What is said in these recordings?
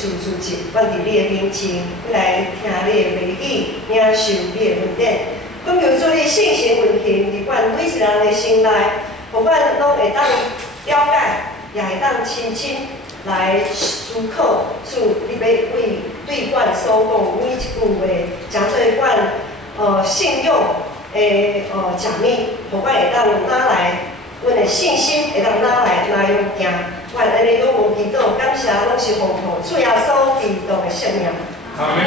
处处进，阮伫你的面前，要来听你的话语，领受你的恩典。阮求主你圣神运行伫阮每一人的心内，互阮拢会当了解，也会当深深来思考。主，你要对阮所讲每一句话，将做阮信用的奖励，互阮会当拿来。 阮的信心会当拿来哪样行？阮安尼拢无祈祷，感谢拢是奉靠主耶稣基督的圣名。阿门。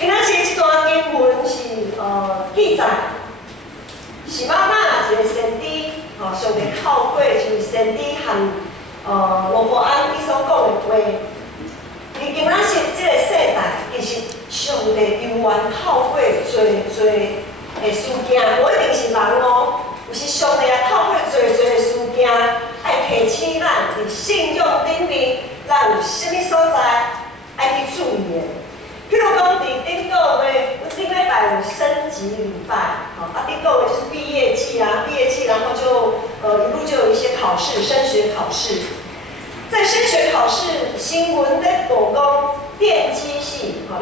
今仔日这段经文是记载，是妈妈一个先知，上帝透过就是先知和罗伯安伊所讲的话。而今仔日这个世代，其实上帝永远透过最的事件，无一定是人哦。 有时上帝也透过侪的事件，爱提醒咱伫信用顶面，咱有啥物所在爱去注意的。譬如讲，伫顶个月，顶礼拜有升级礼拜，顶个月就是毕业季啊，毕业季，然后就一路就有一些考试，升学考试。在升学考试，新闻在讲讲电机系，咱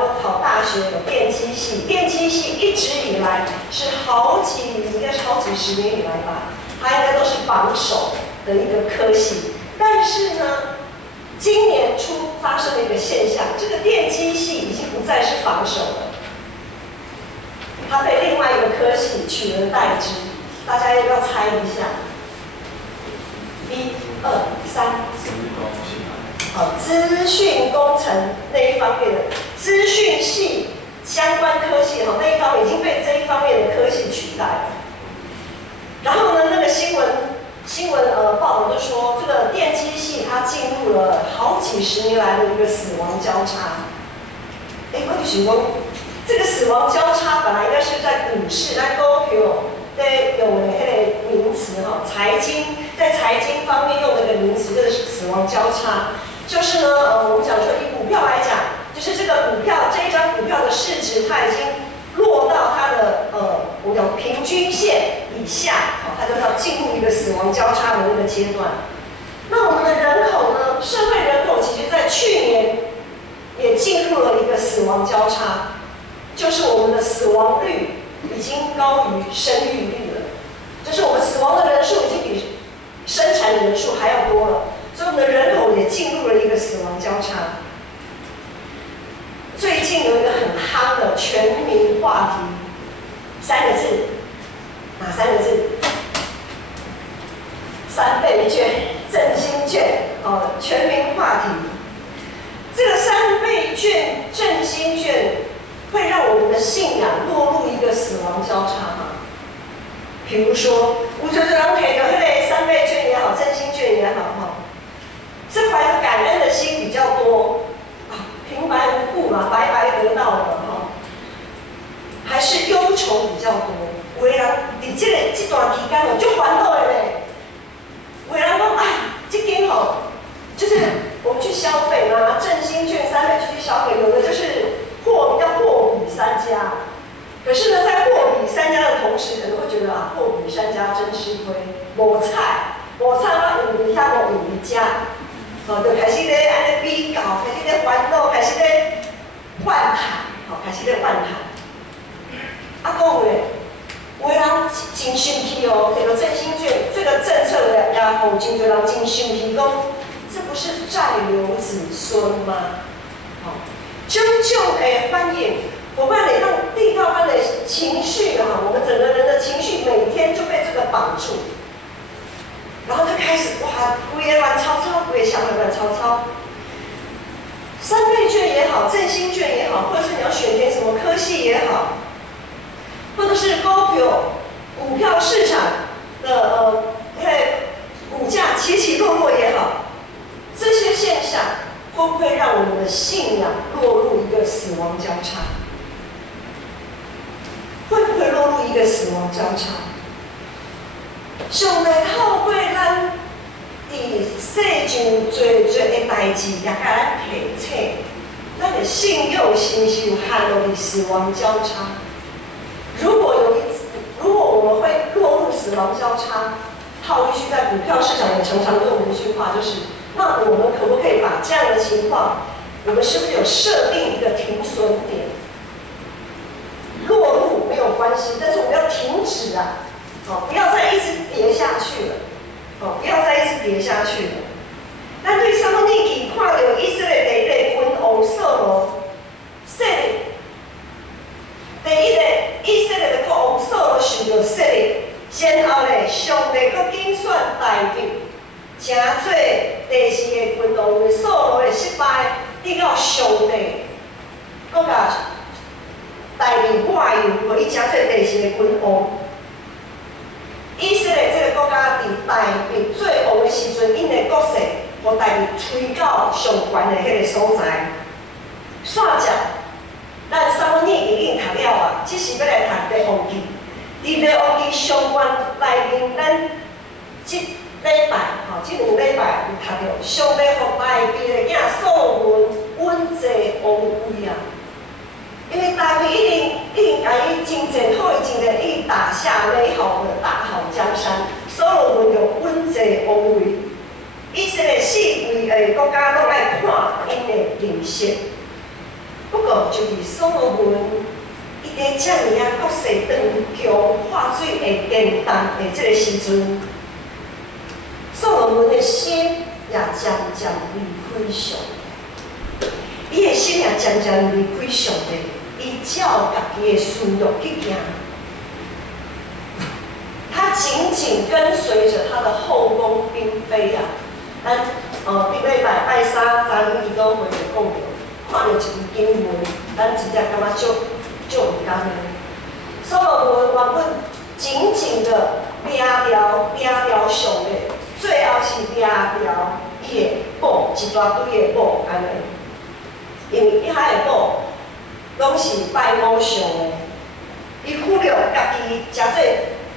都考大学有电机系，电机系一直以来是应该是好几十年以来吧，它应该都是榜首的一个科系。但是呢，今年初发生了一个现象，这个电机系已经不再是榜首了，它被另外一个科系取而代之。大家要不要猜一下？1、2、3。资讯工程那一方面的资讯系相关科系那一方面已经被这一方面的科系取代了。然后呢，那个新闻报道就说，这个电机系它进入了好几十年来的一个死亡交叉。我就想讲，这个死亡交叉本来应该是在股市、在股票在用的那个名词财经在财经方面用的一个名词，就是死亡交叉。 就是呢，我们讲说以股票来讲，就是这个股票这一张股票的市值，它已经落到它的我们讲平均线以下，它就要进入一个死亡交叉的那个阶段。那我们的人口呢，社会人口其实在去年也进入了一个死亡交叉，就是我们的死亡率已经高于生育率了，就是我们死亡的人数已经比生产的人数还要多了。 所以我们的人口也进入了一个死亡交叉。最近有一个很夯的全民话题，3个字，哪3个字？3倍券、振兴券，全民话题。这个3倍券、振兴券会让我们的信仰落入一个死亡交叉吗？比如说，有些人摕到那个3倍券也好，振兴券也好，是怀着感恩的心比较多平白无故嘛，白白得到的还是忧愁比较多。有的人伫这段期间就烦恼的嘞。有的人讲这间就是我们去消费嘛，振兴券3倍去消费，有的就是货比三家。可是呢，在货比三家的同时，可能会觉得货比三家真吃亏，无菜我用伫遐无用伫遮。 就开始咧安尼比较，开始咧烦恼，开始咧怨叹，开始咧怨叹。讲咧，有的人真生气摕到振兴券这个政策也互真侪人真生气，讲这不是债留子孙吗？种种的反应，我们得让地道般的情绪我们整个人的情绪每天就被这个绑住。 然后就开始规个乱糟糟，规个想法乱糟糟。3倍券也好，振兴券也好，或者是你要选填什么科系也好，或者是股票市场的股价起起落落也好，这些现象会不会让我们的信仰落入一个死亡交叉？会不会落入一个死亡交叉？ 上帝透过咱伫世上做的代志，也甲咱提醒，咱的信用是不是有陷入死亡交叉？如果我们会落入死亡交叉，套一句在股票市场也常常用的一句话，就是那我们可不可以把这样的情况，我们是不是有设定一个停损点？落入没有关系，但是我们要停止啊，不要再一直跌下去了，不要再一直跌下去了。咱对什么日期看到以色列第一个君王扫罗，第一个以色列的国王扫罗受到设立，然后咧，上帝阁竞选代表，真做第四个君王为扫罗的失败，得到上帝阁甲代表外用，互伊真做第四个君王。以色列这个国家伫代表做王的时阵，因的国势，互代表推到上悬的迄个所在。煞只，咱撒母耳记已经读了啊，只是要来读列王记。伫列王记上悬内面，咱即礼拜即2礼拜有读到，上帝互代表的囝所罗门稳坐王位啊。因为大卫一定甲伊真正好，真正伊打下美好的大好江山，所罗门就稳坐王位。以色列四位的国家拢爱看因的脸色。不过就是所罗门，伊伫遮尔啊国势当强化水会颠动的这个时阵，所罗门的心也渐渐离开上帝。伊的心也渐渐离开上帝。依照家己的思路去行，他紧紧跟随着他的后宫嫔妃啊。咱顶礼拜拜三昨日伊都回来讲着，看到一篇经文，咱真正感觉足有感的。所罗门原本紧紧的抓牢上帝，最后是抓牢伊的宝，一大堆的宝安尼，因为伊遐的宝。拢是拜偶像的，伊忽略家己真做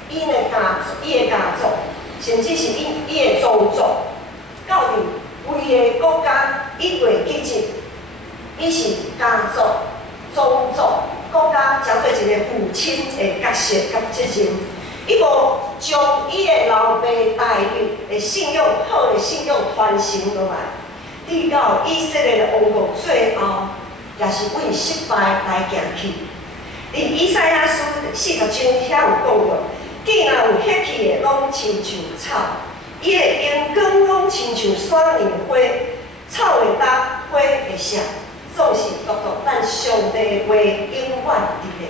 伊的家族，甚至是伊的宗族，到伫规个国家伊袂记住，伊是家族、宗族、国家真做一个父亲的角色甲责任。伊无将伊的老爸带入的信用好的信用传承落来，直到以色列的王国最后。也是为失败来行去。伫以赛亚书40章遐有讲到，既然有血气的，拢亲像草；伊的阳光拢亲像山林花，草会搭，花会谢，总是独独咱上帝的话永远伫咧。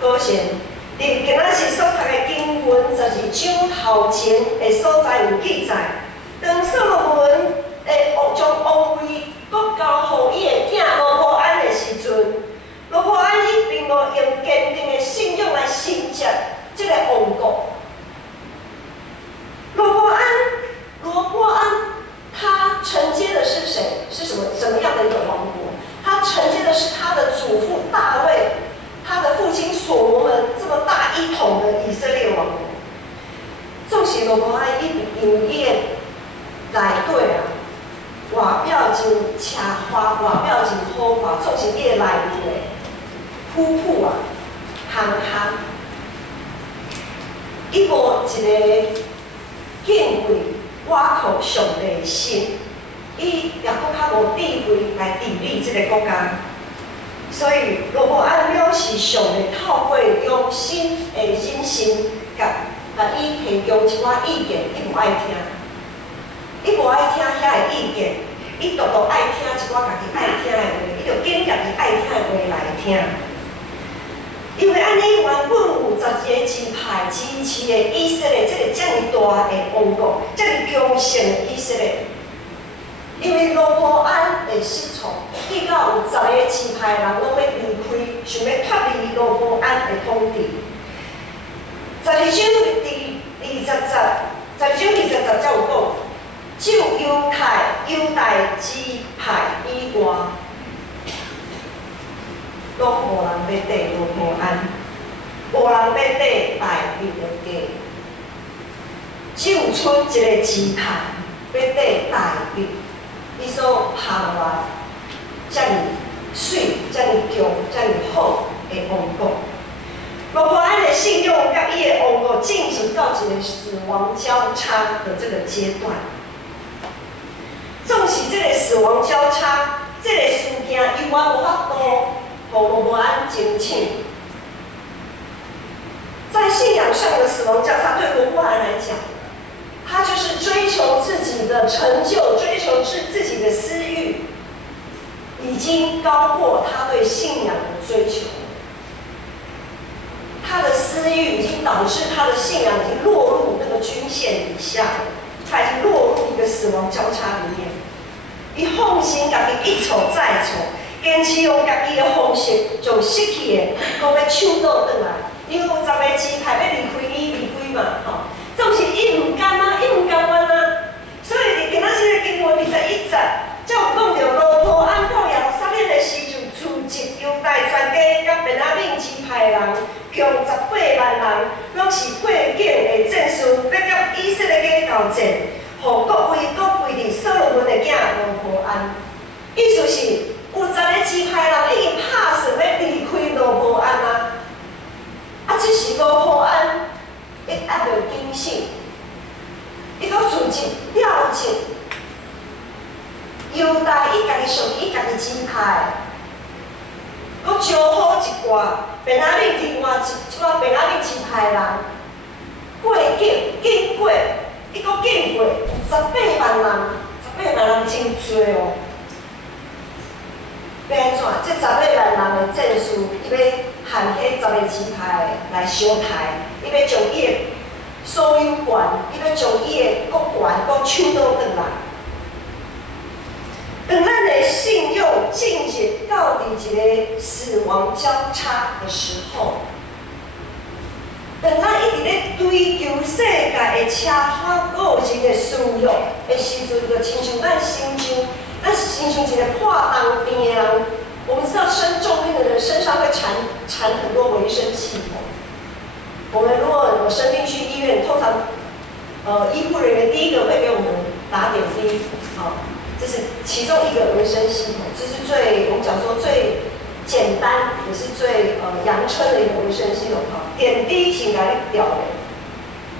果然，伫今仔日所读的经文，12章头前的所在有记载，当所罗门将王位。国交互伊的囝罗波安的时阵，罗波安伊并无用坚定的信仰来承接这个王国。罗波安，他承接的是谁？是什么样的一个王国？他承接的是他的祖父大卫，他的父亲所罗门这么大一统的以色列王国。纵使罗波安因伊的内底啊。外表真奢华，外表真豪华，总是伊个内面的朴朴啊、憨憨，伊无一个敬畏倚靠上帝的心，伊也搁较无智慧来治理这个国家。所以罗波安藐视上帝透过用心的忍心，甲伊提供一寡意见，伊无爱听。伊无爱听遐个意见，伊独独爱听一寡家己爱听的话，伊就拣家己爱听的话来听。因为安尼原本有12个支派支持的以色列，这个遮尔大的王国，遮尔强盛的以色列。因为罗波安的失宠，结果有12个支派的人拢要离开，想要脱离罗波安的统治。12章第20节才有讲。只有犹大支派以外，拢无人要缀罗波安，无人要缀代表的家，只有剩一个支派要缀代表，伊所盼望遮尔水、遮尔强、遮尔好的王国。罗波安的信仰甲伊的王国进行到到一个死亡交叉的这个阶段。纵使这个死亡交叉，这个事件永远无法度互罗伯安警醒。在信仰上的死亡交叉，对罗伯安来讲，他就是追求自己的成就，追求自己的私欲，已经高过他对信仰的追求。他的私欲已经导致他的信仰已经落入那个均线以下了，他已经落入一个死亡交叉里面。伊放心家己一错再错，坚持用家己的方式将失去的，搁要抢倒转来。因为有10个支派要离开伊，离开嘛，吼。总是伊唔甘啊，伊唔甘愿啊。所以今仔日的经文21节，才有讲到罗波安到耶路撒冷的时阵，组织犹大全家甲便雅悯支派的人，共18万人，拢是过境的战士，要甲以色列家交战，互各位各归伫所罗门的囝罗波安。意思是有10个支派人已经拍算要离开罗波安啊。只是罗波安，伊还袂警醒，伊搁组织调集犹大伊家己属于伊家己支派，搁招好一寡便雅悯另外一寡便雅悯支派人过境经过，伊搁经过18万人，18万人真多哦。要安怎？这18万人的战士，伊要喊迄10个支派来相台，伊要将伊的所有权，伊要将伊的国权搁抢倒转来。当咱的信用进入到伫一个死亡交叉的时候，当咱一直咧追求世界的车花个人的私欲的时阵，就亲像咱心中，咱亲像一个破当病的人。我们知道生重病的人身上会缠很多维生系统。我们如果有生病去医院，通常医护人员第一个会给我们打点滴，好，这是其中一个维生系统，这是我们讲说最简单也是最阳春的一个维生系统。好，点滴先给你调的，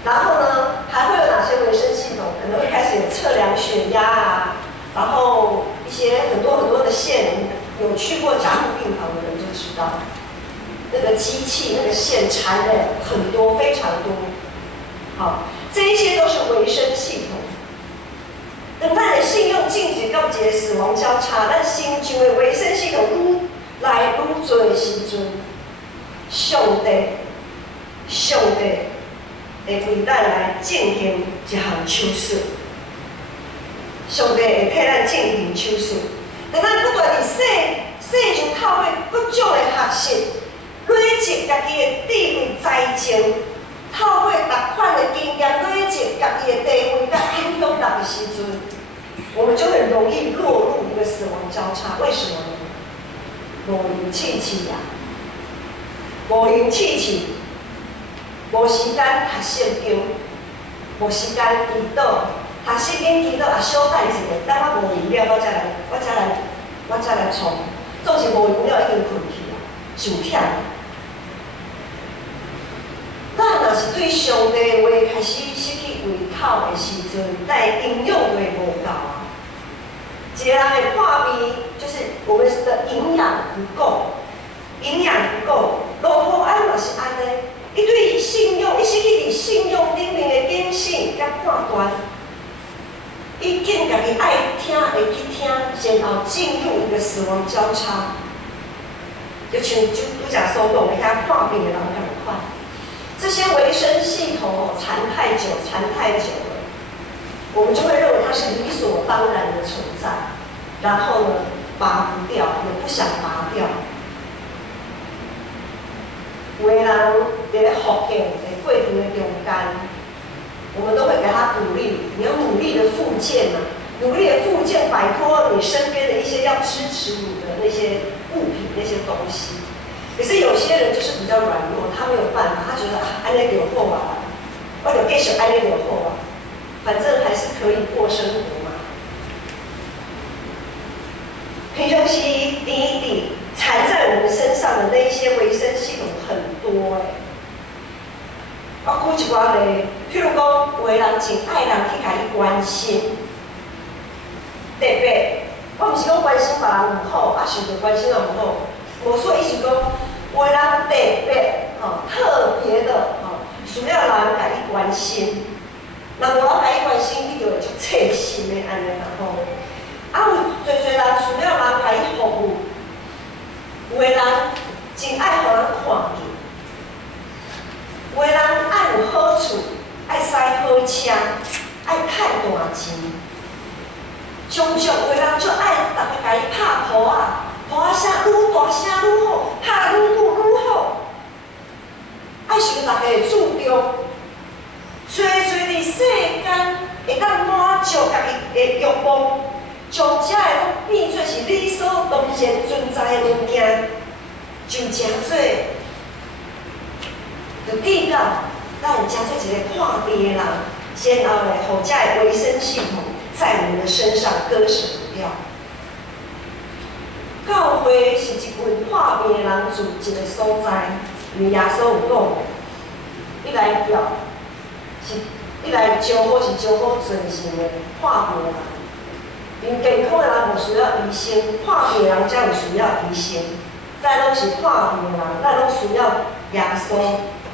然后呢还会有哪些维生系统？可能会开始有测量血压啊，然后一些很多的线。有去过加护病房的人就知道，那个机器、那个线缠的很多，非常多。好，这一些都是维生系统。等咱的信用进入到一个死亡交叉，咱心中的维生系统愈来愈多的时阵，上帝会为咱来进行一项手术，上帝会替咱进行手术。等咱不断伫细就透过各种的学习，累积家己的智慧才情，透过逐款的经验累积家己的地位甲影响力的时阵，我们就很容易落入一个死亡交叉。为什么呢？无勇气呀，无勇气，无时间读圣经，无时间祈祷，读圣经祈祷也小等一下，等我无闲了，我才来创。总是无闲了，已经困去啊，受忝。咱若是对上帝的话开始失去胃口的时阵，咱的营养就会无够啊。一个人的破病，就是我们的营养不够，罗波安嘛是安尼，伊对信用，伊失去伫信用顶面的警醒甲判断。伊见家己爱听会去听，然后进入一个死亡交叉，就像拄则所讲的遐看病的人同款。这些维生系统缠太久了，我们就会认为它是理所当然的存在，然后呢拔不掉，也不想拔掉。有的人在福建的过程的中间。我们都会给他鼓励，你要努力的复健努力的复健，摆脱你身边的一些要支持你的那些物品、那些东西。可是有些人就是比较软弱，他没有办法，他觉得安尼就好啊，我就继续安尼就好啊，反正还是可以过生活嘛。平常时滴缠在我们身上的那一些维生系统很多我举一寡例，譬如讲，有个人真爱人去甲伊关心，特别，我毋是讲关心别人唔好，受到关心也唔好，无错，意思讲，有个人特别特别的需要人甲伊关心，若无人甲伊关心，伊就会足刺心的安尼啦吼。有侪人需要人甲伊服务，有个人真爱互人看见。有个人爱有好厝，爱驶好车，爱趁大钱。常常有个人就爱大家甲伊拍谱啊，谱啊声愈大声愈好，拍愈久愈好。爱想大家会注重，找伫世间会当满足家己的欲望，将这个变做是理所当然存在的物件，就诚做。就记到，咱有诚做一个看病的人，先后来互这个维生系统在我们的身上割舍不掉。教会是一群看病的人住一个所在，因为耶稣有讲，你来调，是你来招好是招好全身的看病的人。因为健康的人无需要医生，看病的人才有需要医生。咱拢是看病的人，咱拢需要耶稣。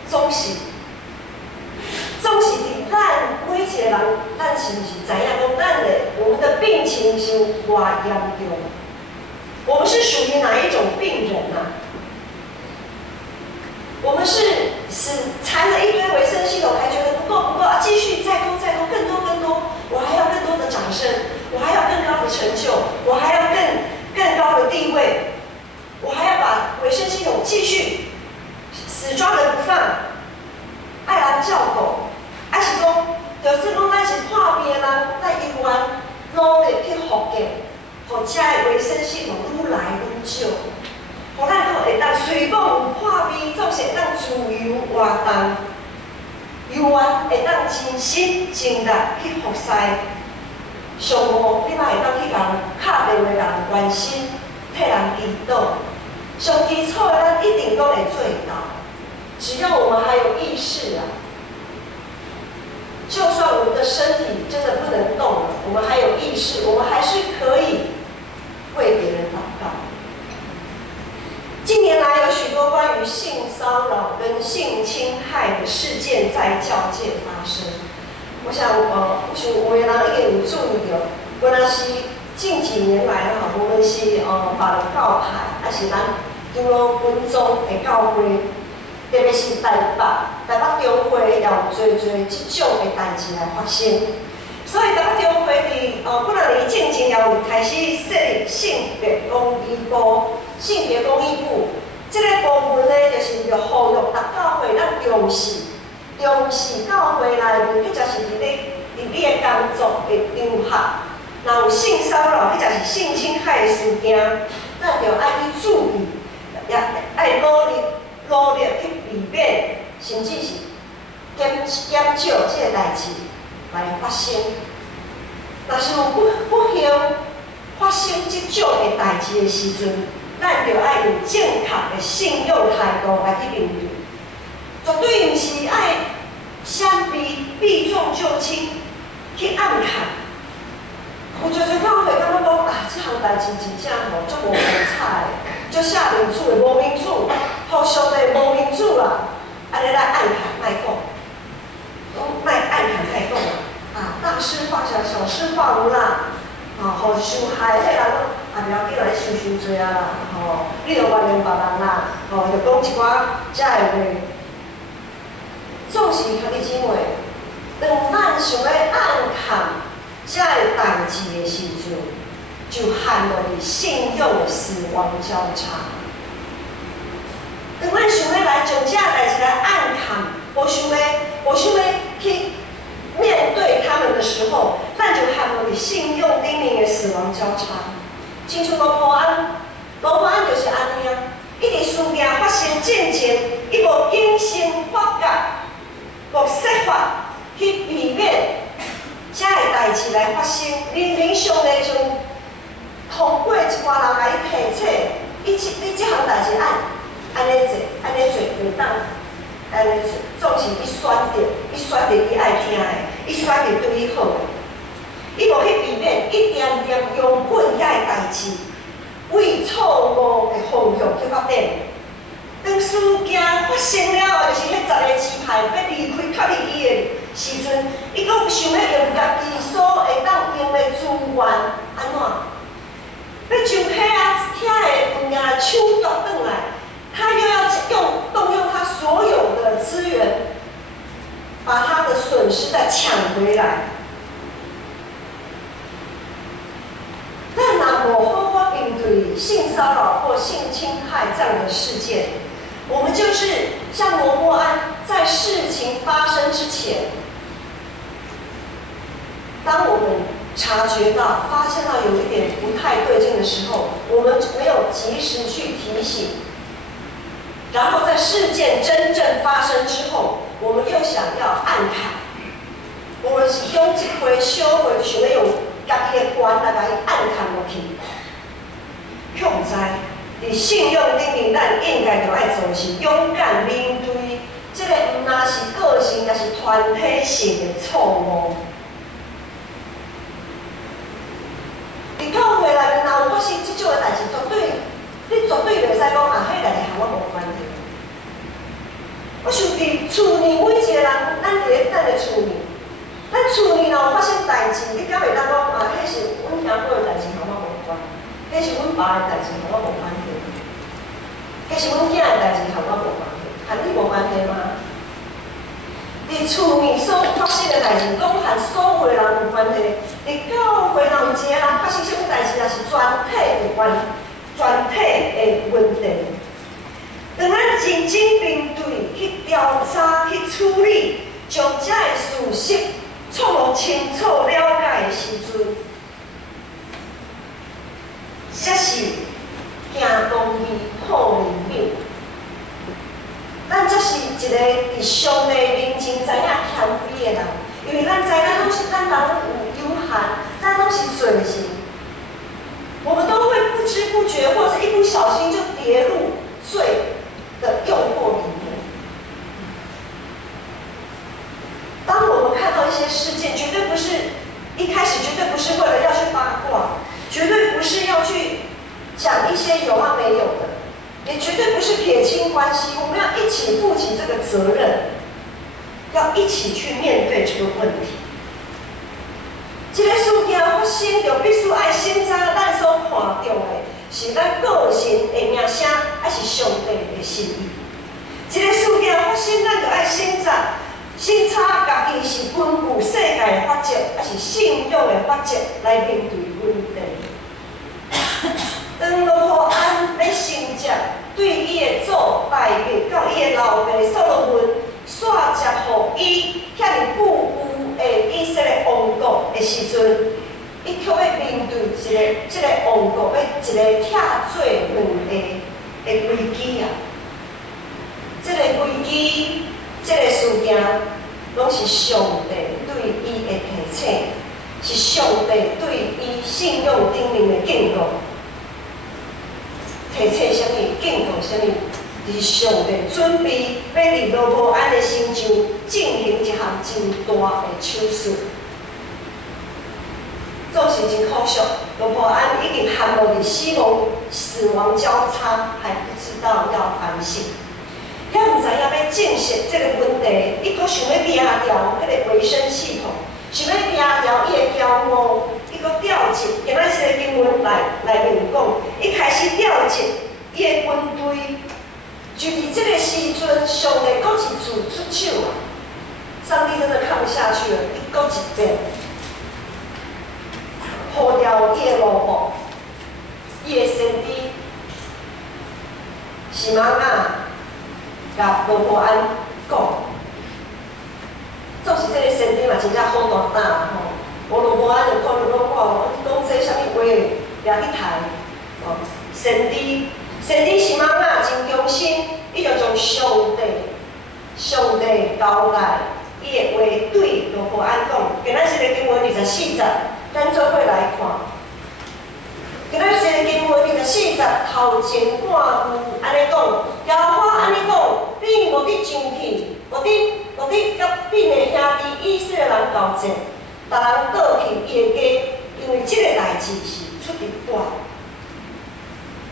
总是伫咱每一个人，咱是毋是知影讲咱的我们的病情是有偌严重？我们是属于哪一种病人啊？我们是缠着一堆维生系统，还觉得不够，继续再多，更多，我还要更多的掌声，我还要更高的成就，我还要更高的地位，我还要把维生系统继续。死抓着不放，爱人照顾，还是讲，就是讲咱是看病的人，在医院努力去复健，互这个维生系统愈来愈少，互咱会当虽讲有看病，总是会当自由活动，犹原会当真心真力去服侍。上好，你嘛会当去甲人敲电话，甲人关心，替人祈祷。上基础的咱一定都会做到。只要我们还有意识啊，就算我们的身体真的不能动了，我们还有意识，我们还是可以为别人祷告。近年来有许多关于性骚扰跟性侵害的事件在教界发生。我想，有的人已经有注意到，无论是近几年来哈，无论是法律教派，还是咱除了群众的教会。特别是台北中会也有侪即种的代志来发生，所以台北中会伫几年前也有开始设立性别公益部。性别公益部这个部门呢，就是要呼吁大教会咱重视教会内面，或者是伫你的工作的场合，若有性骚扰或者是性侵害的事件，咱就爱去注意，也爱努力去避免，甚至是减少这个代志来发生。若是有不幸发生这种的代志的时阵，咱就爱用正确的信用态度来去面对，绝对毋是爱闪避重就轻去暗砍。有侪教会感觉讲这项代志真正吼足无光彩的，足下民主的无民主。互相的无民主啦，安尼来暗砍卖讲，卖暗砍卖讲啦，大事化小，小事化无啦，互受害迄人不要紧啦，你受罪啊啦，你着原谅别人啦，着讲一寡遮的话，总是兄弟姊妹，当咱想要暗砍遮个代志的时阵，就陷落去信用的死亡交叉。当咱想要来将这代志来暗砍，我想要去面对他们的时候，咱就陷落去信用顶面的死亡交叉。亲像罗伯安就是安尼啊，一直事件发生之前，伊无谨慎发觉，无设法去避免这个代志来发生。明上帝就通过一寡人来提醒，你这项代志安尼做，袂当安尼做，总是你选择选择伊爱听的，伊选择对伊好的，伊无去避免一点点用本遐的代志，为错误的方向去发展。当事件发生了后，就是迄10个支派要离开确立伊的时阵，伊阁想要用家己所会当用的资源安怎？要将遐的物件抢夺转来，他又要动用他所有的资源，把他的损失再抢回来。但若无好好应对性骚扰或性侵害这样的事件，我们就是像罗伯安，在事情发生之前，当我们察觉到、发现到有一点不太对劲的时候，我们没有及时去提醒，然后在事件真正发生之后，我们又想要暗砍，我们是用一回收回，想要用家己的官来甲伊暗砍落去，却唔知，伫信用顶面，咱应该就爱做是勇敢面对这个唔那是个性，也是团体性的错误。伫教会内面，若有发生即种的代志，你绝对袂使讲啊，迄代志和我无关系。我想伫厝内每一个人，咱的厝内，咱厝内若有发生代志，你敢会当讲啊，迄是阮兄妹的代志和我无关，迄是阮爸的代志和我无关系，迄是阮囝的代志和我无关系，和你无关系吗？伫厝内所发生的代志，讲和所有的人有关系。伫教会若有一个人发生什么代志，也是全体的问题。当咱认真面对、去调查、去处理，将这个事实错误清楚了解的时阵，才是行公义、好人民。咱才是一个伫上帝面前知影谦卑的人，因为咱知咱拢是咱人有限，咱拢是罪人，我们都会不知不觉或者一不小心就跌入罪的诱惑里面。当我们看到一些事件，绝对不是一开始，绝对不是为了要去八卦，绝对不是要去讲一些有啊没有的。也绝对不是撇清关系，我们要一起负起这个责任，要一起去面对这个问题。这个事件发生，就必须爱先知咱所看到的，是咱个人的名声，还是上帝的心意？这个事件发生，咱就爱先查家己是根据世界的法则，还是信仰的法则来面对问题。当罗伯安要承接对伊的祖大卫到伊的老爸所罗门续接予伊遐尼富有的以色列王国的时阵，伊却要面对这个王国要一个拆做两个的危机啊！这个危机，这个事件，拢是上帝对伊的提醒，是上帝对伊信仰顶面的警告。提醒什么？警告什么？是上帝准备要伫罗伯安的身上进行一项真大的手术。总是真可惜，罗伯安已经陷入死亡交叉，还不知道要反省。他唔知影要正视这个问题，伊阁想要掠掉迄个维生系统，想要掠掉伊的骄傲。伊阁调集，今仔日个经文来面讲，伊开始调集伊的军队，就伫这个时阵，上帝阁一次出手啊！上帝真的看不下去了，伊阁一遍破掉伊的罗卜，伊的先知是玛雅甲罗伯安讲，总是这个先知嘛，真正好大胆吼。我罗伯安就讲讲我讲这啥物话，掠去谈哦。先知是玛雅真忠心，伊就将上帝交代伊的话对罗伯安讲。今仔日个经文24节，咱做伙来看。今仔日个经文24节头前半句安尼讲，耶和华安尼讲，你无得上去，无得甲恁的兄以色列人交战，逐人倒去伊的家，因为这个代志是出伫我。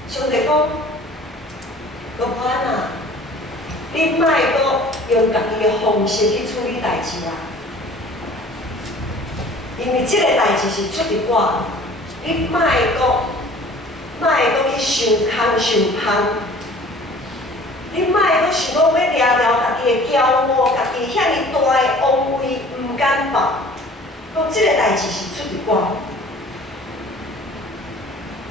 上帝讲，罗波安啊，你莫阁用家己的方式去处理代志啊，因为这个代志是出伫我，你莫阁去受空。你莫阁想讲要掠了家己的骄傲，家己遐尼大的王位唔敢报，讲即个代志是出伫我。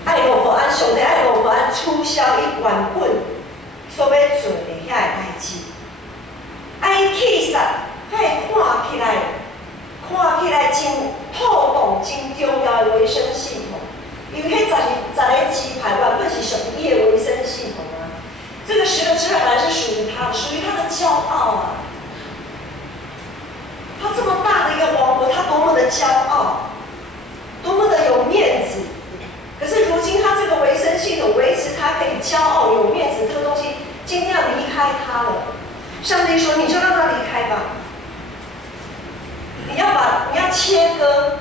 爱罗伯安，上帝爱罗伯安取消伊原本所要做的遐个代志，爱伊气煞，遐个看起来真透动、真重要的维生系统，因为迄10个鸡排原本是属于伊的维生系统啊。这个10个支派是属于他的，属于他的骄傲啊！他这么大的一个王国，他多么的骄傲，多么的有面子。可是如今他这个维生系统维持他可以骄傲有面子这个东西，今天要离开他了。上帝说：“你就让他离开吧。你要切割，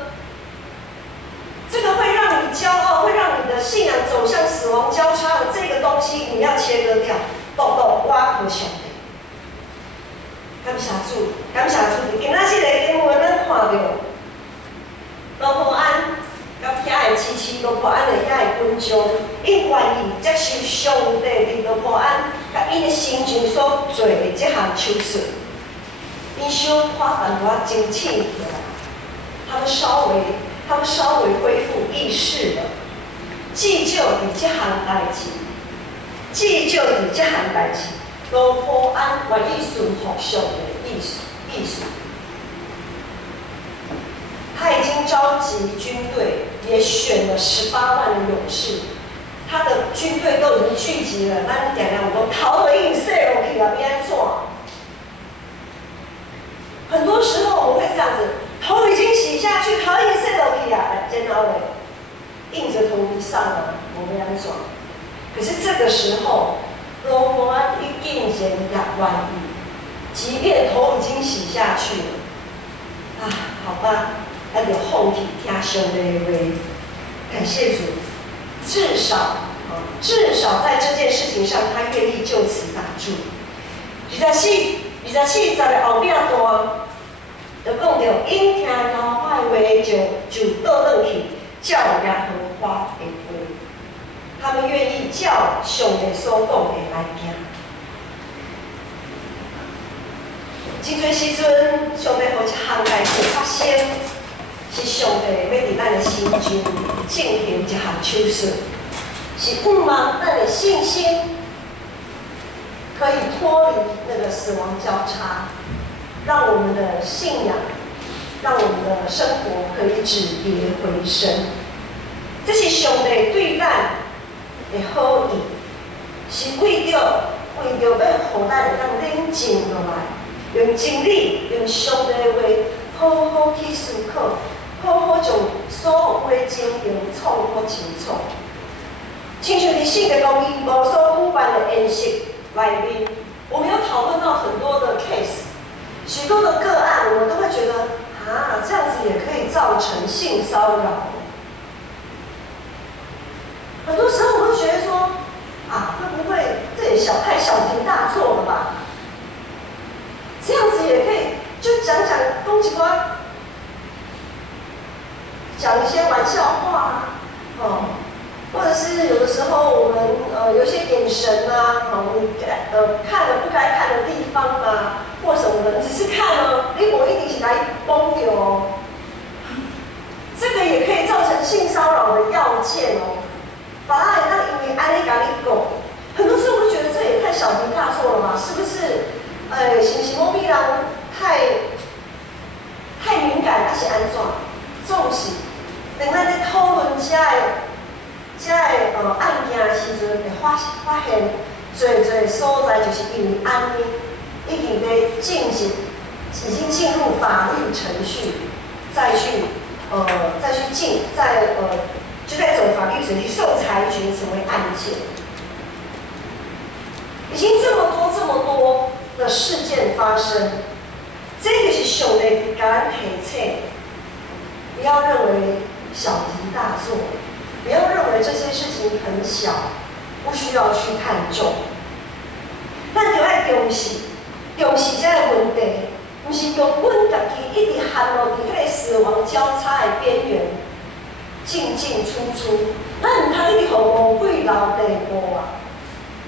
这个会让你骄傲，会让你的信仰走向死亡交叉的这个东西，你要切割掉。我和上帝，感谢主，感谢主！今仔日的经文咱看到，罗波安甲遐的支持罗波安的遐的军将，因愿意接受上帝伫罗波安甲伊的心情所做的这项手术，因小花淡薄仔精气起来，他们稍微恢复意识了，至少伫这项代志，罗波安愿意顺服上帝的意思。他已经召集军队，也选了18万的勇士，他的军队都已经聚集了。咱定定有讲头都已经洗落去了，要安怎？很多时候我们会这样子，头已经洗下去，头已经洗落去啊，然后硬着头皮上了，我们安怎？可是这个时候，罗波安一定然也愿意，即便头已经洗下去了，好吧，那就放弃听上帝的话，感谢主，至少在这件事情上，他愿意就此打住。24节的后边段，就讲到因听老话的话就倒转去，照耶和华的话。他们愿意照上帝所讲的来行。真侪时阵，上帝有一项代志发生，是上帝要伫咱的心中进行一项手术，是盼望咱的信心可以脱离那个死亡交叉，让我们的信仰，让我们的生活可以止跌回升。这是上帝对咱的好意，是为着要互咱会当冷静落来，用真理，用上帝的话，好好去思考，好好将所有话情形创好清楚。亲像伫圣经公义无所举办的宴席内面，我们有讨论到很多的 case， 许多的个案，我们都会觉得这样子也可以造成性骚扰。很多时候我会觉得说，会不会这也太小题大做了吧？这样子也可以，就讲攻击瓜，讲一些玩笑话或者是有的时候我们有些眼神你看了不该看的地方或什么的，你只是看你无一定是来崩掉哦。这个也可以造成性骚扰的要件哦。把它因为安尼甲你讲，很多时候我就觉得这也太小题大做了嘛，是不是？是不是某边人太敏感，还是安怎？总是等咱在讨论这个案件的时阵，会发现侪所在就是因为安尼，已经在进行，已经进入法律程序，再去就在走法律程序，受裁决成为案件。已经这么多的事件发生，这个是上帝给咱提醒，不要认为小题大做，不要认为这些事情很小，不需要去看重。咱就要重视这个问题，不是用阮家己一直陷落伫迄个死亡交叉的边缘，进进出出。咱唔通一直互魔鬼留地步啊！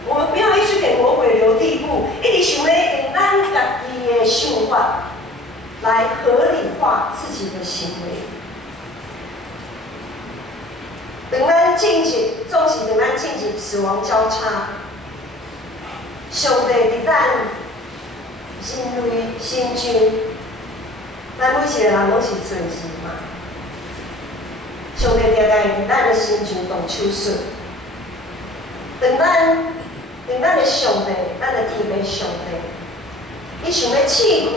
我们不要一直给魔鬼留地步，一直想要用咱家己的想法来合理化自己的行为。当咱进入，总是当咱进入死亡交叉，上帝伫咱人类心中，咱每一个人拢是罪人嘛。上帝定定伫咱的心中动手术，当咱的上帝，咱的天父上帝，伊想要试看，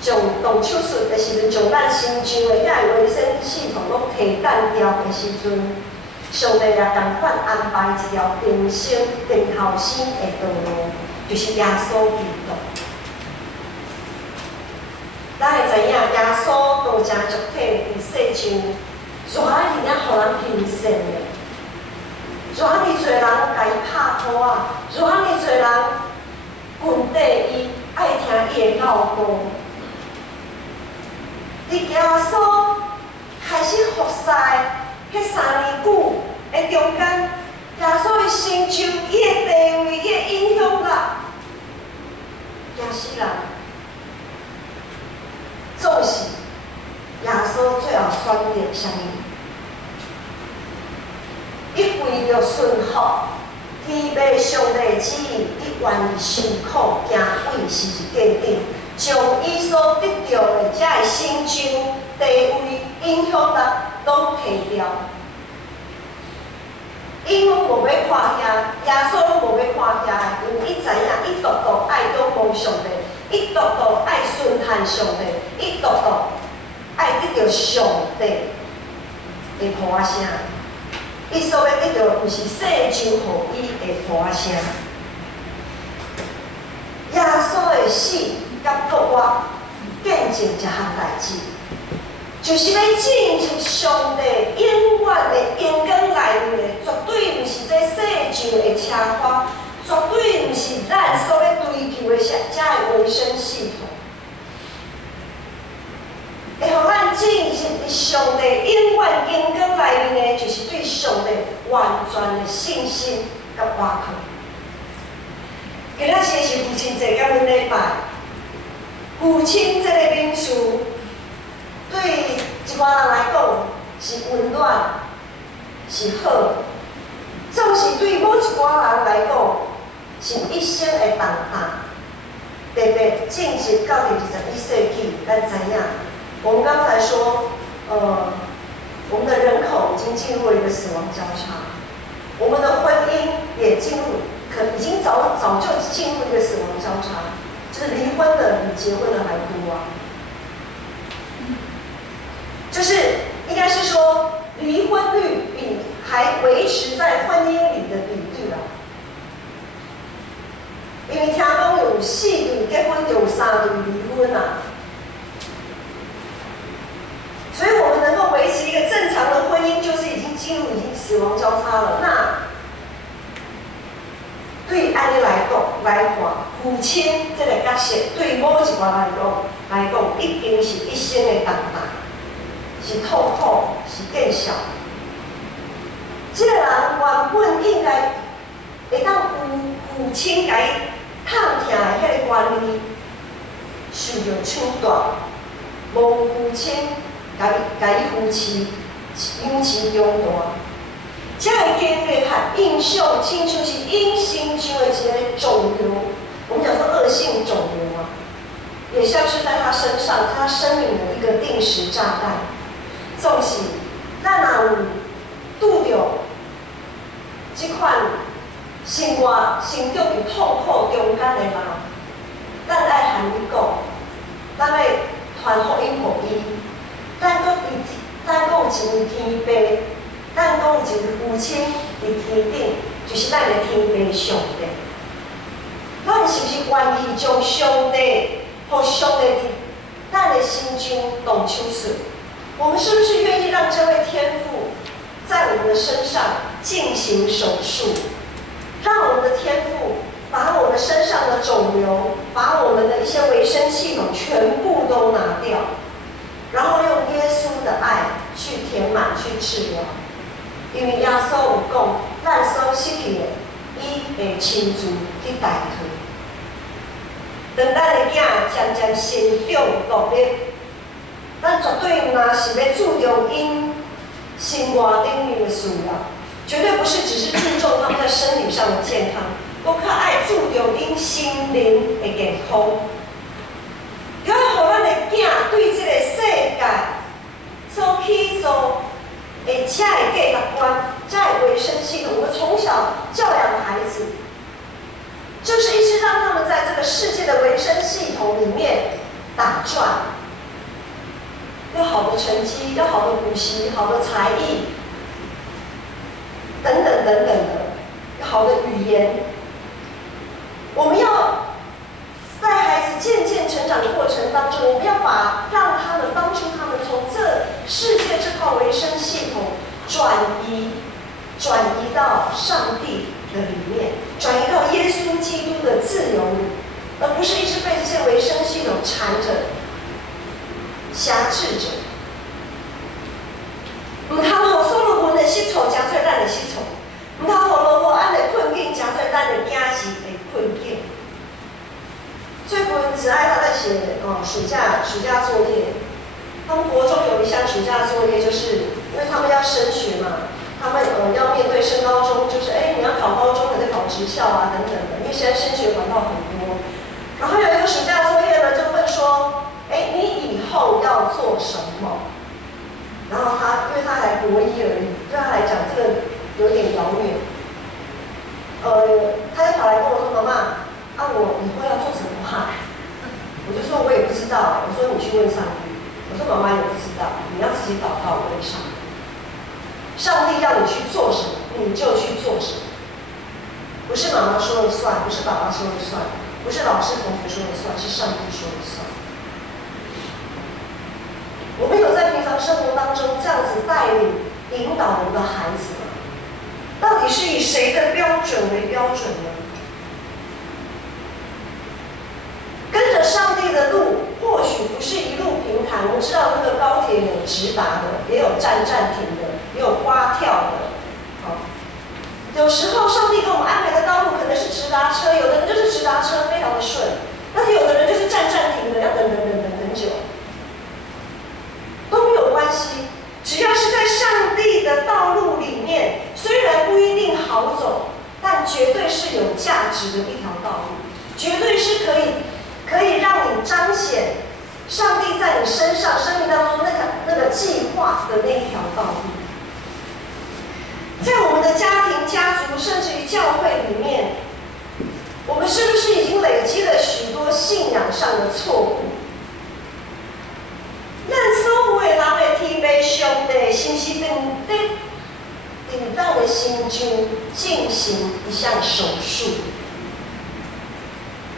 将动手术的时阵，将咱心中的遐个维生系统拢提干掉的时阵，上帝也同款安排一条平生平后生的道路，就是耶稣基督。咱会知影，耶稣道成肉体伫世上，偌尔啊，互人平信的。偌尔侪人甲伊拍拖啊，偌尔侪人裙底伊，爱听伊的教导。伫耶稣开始服侍迄3年久的中间，耶稣的成就、伊的地位、伊的影响力，惊死人。总是耶稣最后选择啥物？伊为着顺服天父上帝的旨意，伊愿意受苦、行为十字架顶，将伊所得到的遮个成就、地位、影响力拢摕掉。伊拢无要看遐，耶稣拢无要看遐，因为伊知影，伊独独爱仰望上帝，伊独独爱顺服上帝，伊独独爱得到上帝的呼声。伊所要得到，毋是世上互伊的呼声。耶稣的死甲国活，见证一项代志，就是要进入上帝永远的阳光内面的，绝对毋是这世上的车花，绝对毋是咱所要追求的遮个维生系统。会互咱进入上帝永远阳光内面的，就是对上帝完全的信心甲依靠。今仔日是父亲节，甲阮礼拜。父亲这个名词，对一寡人来讲是温暖，是好；总是对某一寡人来讲是一生的重担。特别进入到第21世纪，咱知影。我们刚才说，我们的人口已经进入了一个死亡交叉，我们的婚姻也已经早就进入一个死亡交叉，就是离婚的比结婚的还多啊。就是应该是说，离婚率比还维持在婚姻里的比率啊。因为听讲有4对结婚，就有3对离婚啊。所以我们能够维持一个正常的婚姻，就是已经死亡交叉了。那对安尼来看，父亲这个角色对某一个人来讲，一定是一生的重担，是痛苦，是见笑。这个人原本应该会当父亲甲伊探听的迄个权利，受到抢夺，无父亲。甲伊扶持养持长大，这个经历和印象，亲像是因心中的一个肿瘤，我们讲说恶性肿瘤啊，也像是在他身上，他生命的一个定时炸弹。总是咱若有拄着这款生活生活伫痛苦中间的人，咱爱和伊讲，咱要传福音互伊。咱有一位天父，咱有一位父亲伫天顶，就是咱的天父上帝。咱是不是愿意将上帝，互上帝伫咱的懂秋水。我们是不是愿意让这位天父在我们的身上进行手术，让我们的天父把我们身上的肿瘤，把我们的一些维生系统全部都拿掉，然后用耶稣的爱去填满、去治疗。因为耶稣有讲，咱所失去的，伊会亲自去代替。当咱的囝渐渐成长独立，咱绝对嘛是要注重因生活顶面的需要，绝对不是只是注重他们在身体上的健康，我较爱注重因心灵的健康。要互咱的囝对这个世界所起造的这个价值观、这个维生系统，我们从小教养的孩子，就是一直让他们在这个世界的维生系统里面打转，有好的成绩，有好的补习，好的才艺，等等等等的，好的语言。我们要在孩子渐渐成长的过程当中，我们要让他们帮助他们从这世界这套维生系统转移到上帝的里面，转移到耶稣基督的自由里，而不是一直被这些维生系统缠着、辖制着。唔通互所罗门的失措加做咱的失措，唔通互罗伯安的困境加做咱的囝儿的困境。最近子爱他在写暑假作业，他们国中有一项暑假作业，就是因为他们要升学嘛，他们要面对升高中，就是你要考高中，还得考职校啊等等的，因为现在升学管道很多。然后有一个暑假作业呢，就问说，你以后要做什么？然后因为他才国一而已，对他来讲这个有点遥远。他就跑来跟我说：“妈妈，我以后要做什么哈？”我就说：“我也不知道。”我说：“你去问上帝。”我说：“妈妈也不知道，你要自己祷告问上帝。上帝要你去做什么，你就去做什么，不是妈妈说了算，不是爸爸说了算，不是老师同学说了算，是上帝说了算。”我们有在平常生活当中这样子带领、引导我们的孩子吗？到底是以谁的标准为标准呢？跟着上帝的路，或许不是一路平坦。我们知道那个高铁有直达的，也有站停的，也有蛙跳的。有时候上帝给我们安排的道路可能是直达车，有的人就是直达车非常的顺，但是有的人就是站停的，要等很久。都没有关系，只要是在上帝的道路里面，虽然不一定好走，但绝对是有价值的一条道路，绝对是可以让你彰显上帝在你身上生命当中那个计划的那一条道路。在我们的家庭、家族，甚至于教会里面，我们是不是已经累积了许多信仰上的错误？咱所有的人的天父上帝，是不是伫咱的心中进行一项手术？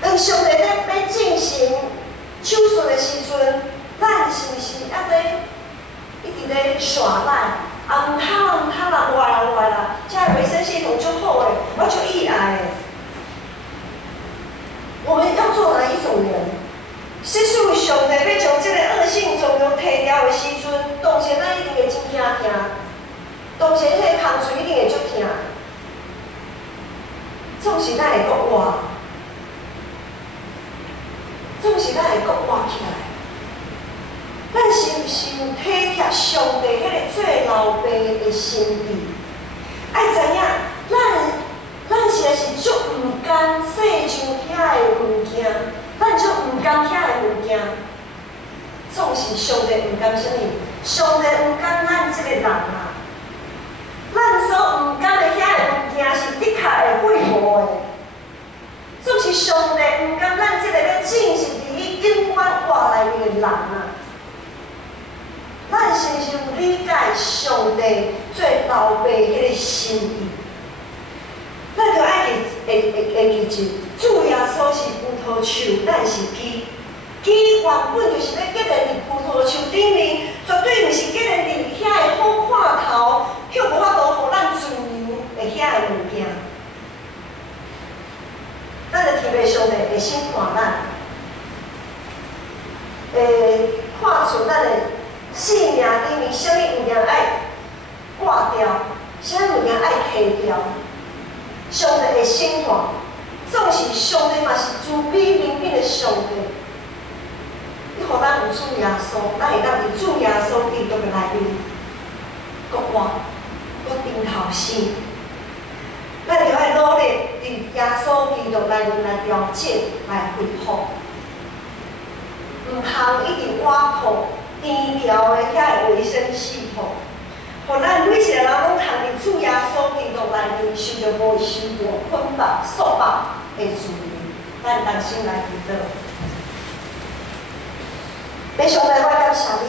当上帝要进行手术的时阵，咱是不是还得一直咧耍赖？唔通啦，坏啦，这维生系统就好诶，我就意爱诶。我们要做哪一种人？是属于上帝要将这个恶性肿瘤摕掉的时阵，当时咱一定会真惊，当时迄个空嘴一定会足痛，总是咱会阁活，总是咱会阁活起来。咱是不是有体贴上帝迄个做老爸的心意？爱知影，咱实在是足唔甘世上遐的物件。咱就唔甘遐的物件，总是上帝唔甘什么？上帝唔甘咱这个人啊！咱所唔甘的遐的物件是的确会废无的，总是上帝唔甘咱这个要进行伫伊永远活内面的人啊！咱是不是有理解上帝做老爸迄个心意？咱就爱会记住，主耶稣是葡萄树，咱是枝。枝原本就是要结连伫葡萄树先看咱，会看出咱的性命里面，啥物物件爱挂掉，啥物物件爱摕掉。上帝的审判，总是上帝嘛是慈悲怜悯的上帝。伊互咱有主耶稣，咱会当伫主耶稣基督的内面，搁活，搁顶头生。咱着爱努力伫耶稣基督内面来调整、来恢复，毋通一直挖苦低调的遐个卫生系统。互咱每一个人拢通伫主耶稣基督内面受着无受着捆绑、束缚的自由，咱同心来祈祷。要上帝，我感谢你，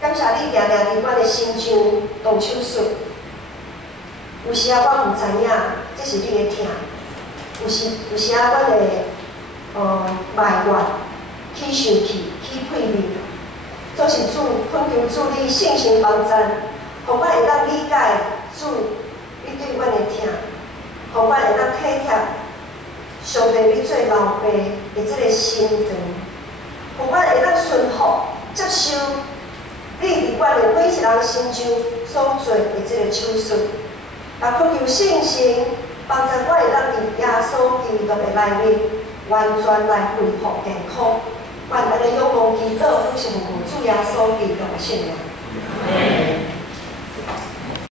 感谢你常常伫阮的心上动手术。有时啊，我毋知影这是你的疼；有时啊，阮会埋怨、起生气、起屁面。总是主，恳求主你信心帮咱，互阮会当理解主你对阮的疼，互阮会当体贴上帝你做老爸的这个心肠，互阮会当顺服接受你伫阮的每一人心上所做的这个手术，也恳求信心帮助阮会当伫耶稣基督的内面完全来恢复健康。愿咱的仰望祈祷，都是奉主耶稣基督的圣名。